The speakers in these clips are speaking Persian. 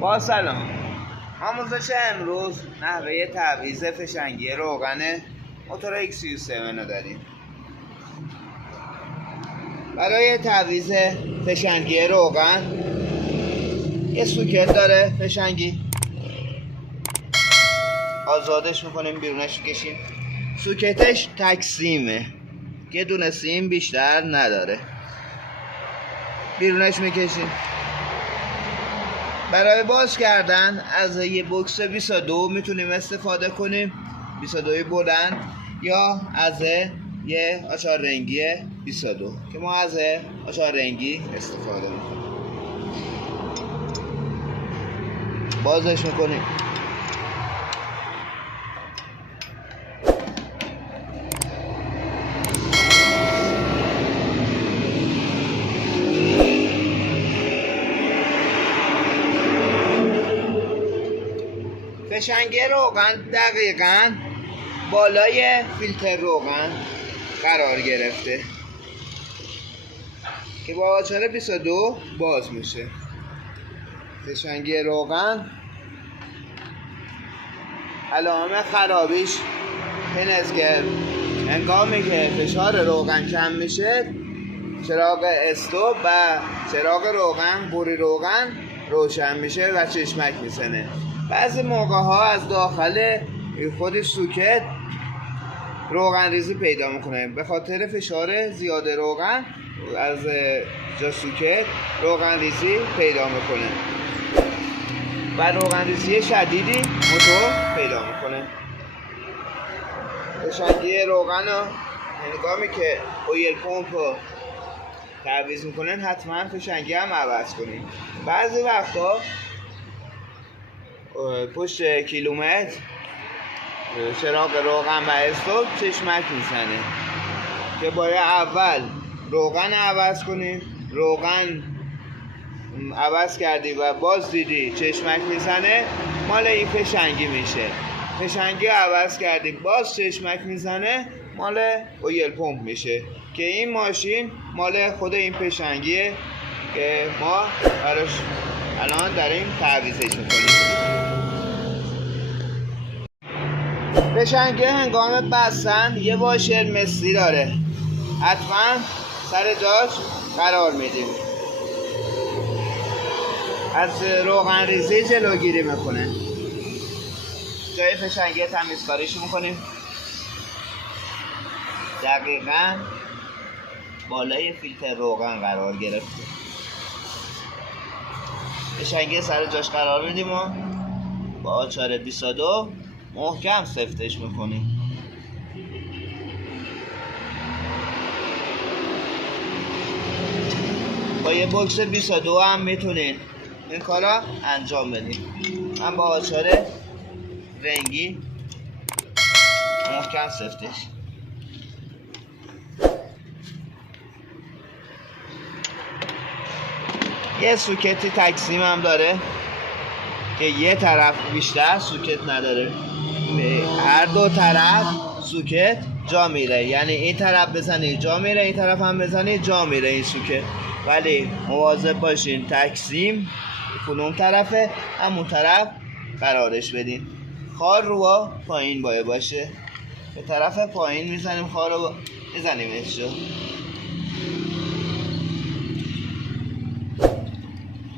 با سلام. آموزش امروز نحوه تعویض فشنگی روغن موتور X37 رو داریم. برای تعویض فشنگی روغن یه سوکت داره. فشنگی آزادش میکنیم، بیرونش میکشیم. سوکتش تک سیمه، یه دونه سیم بیشتر نداره. بیرونش میکشیم. برای باز کردن از یه بوکس 22 میتونیم استفاده کنیم، 22 بلند، یا از یه آچار رنگی 22 که ما از آچار رنگی استفاده میکنیم. بازش میکنیم. فشنگی روغن دقیقاً بالای فیلتر روغن قرار گرفته که با آچار 22 باز میشه. فشنگی روغن علامه خرابیش این است که هنگامی که فشار روغن کم میشه، چراغ استوب و چراغ روغن، قوری روغن روشن میشه و چشمک میزنه. بعضی موقع ها از داخل خود سوکت روغن ریزی پیدا میکنه به خاطر فشار زیاد روغن. از جا سوکت روغن ریزی پیدا میکنه و روغن ریزی شدیدی موتور پیدا میکنه. فشنگی روغن رو هنگامی که اویل پمپ رو تعویض میکنن حتما فشنگی هم عوض کنید. بعضی وقتا پشت کیلومتر چراغ روغن و استوب چشمک میزنه که باید اول روغن عوض کنی. روغن عوض کردی و باز دیدی چشمک میزنه، مال این فشنگی میشه. فشنگی عوض کردی باز چشمک میزنه، مال اویل پمپ میشه که این ماشین مال خود این فشنگیه که ما براش الان داریم تعویضش میکنیم. فشنگی هنگام بستن یه واشر مسی داره، حتما سر جاش قرار میدیم. از روغن ریزی جلوگیری میکنه. جای فشنگی تمیزکاریش میکنیم. دقیقاً بالای فیلتر روغن قرار گرفته. فشنگی سر جاش قرار میدیم و با آچار 22 محکم سفتش میکنیم. با یه بوکس 22 هم میتونین این کارا انجام بدین. من با آچار رنگی محکم سفتش. یه سوکتی تکسیم هم داره که یه طرف بیشتر سوکت نداره، به هر دو طرف سوکت جا میره. یعنی این طرف بزنی جا میره، این طرف هم بزنی جا میره این سوکت. ولی مواظب باشین تکسیم کدوم طرفه همون طرف قرارش بدین. خار رو پایین باشه، به طرف پایین میزنیم، خار رو میزنیمش جا.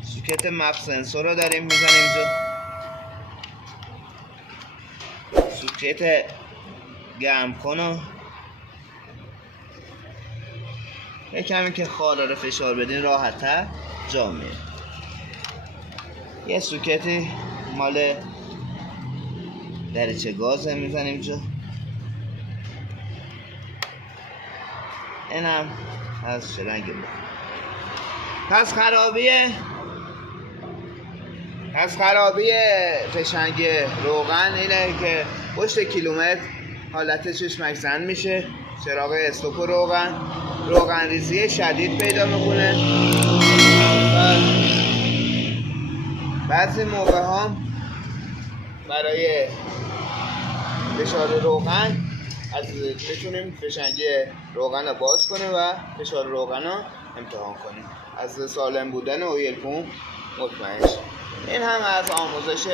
سوکت مپ سنسور رو داریم میزنیم جا. سوکت گرم کن یه کمی که خارا رو فشار بدین راحت‌تر جا میره. یه سوکتی مال دریچه گازه میزنیم جا. اینم از شرنگ بود. پس خرابی فشنگ روغن اینه که پشت کیلومتر حالت چشمک زن میشه. چراغ استوپ روغن ریزی شدید پیدا میکنه. بعضی موقع ها برای فشار روغن میتونیم فشنگی روغن رو باز کنیم و فشار روغن رو امتحان کنیم. از سالم بودن اویل پمپ مطمئن شیم. این هم از آموزش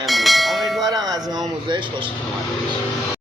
امروز. امیدوارم از این آموزش خوشتون اومده باشه.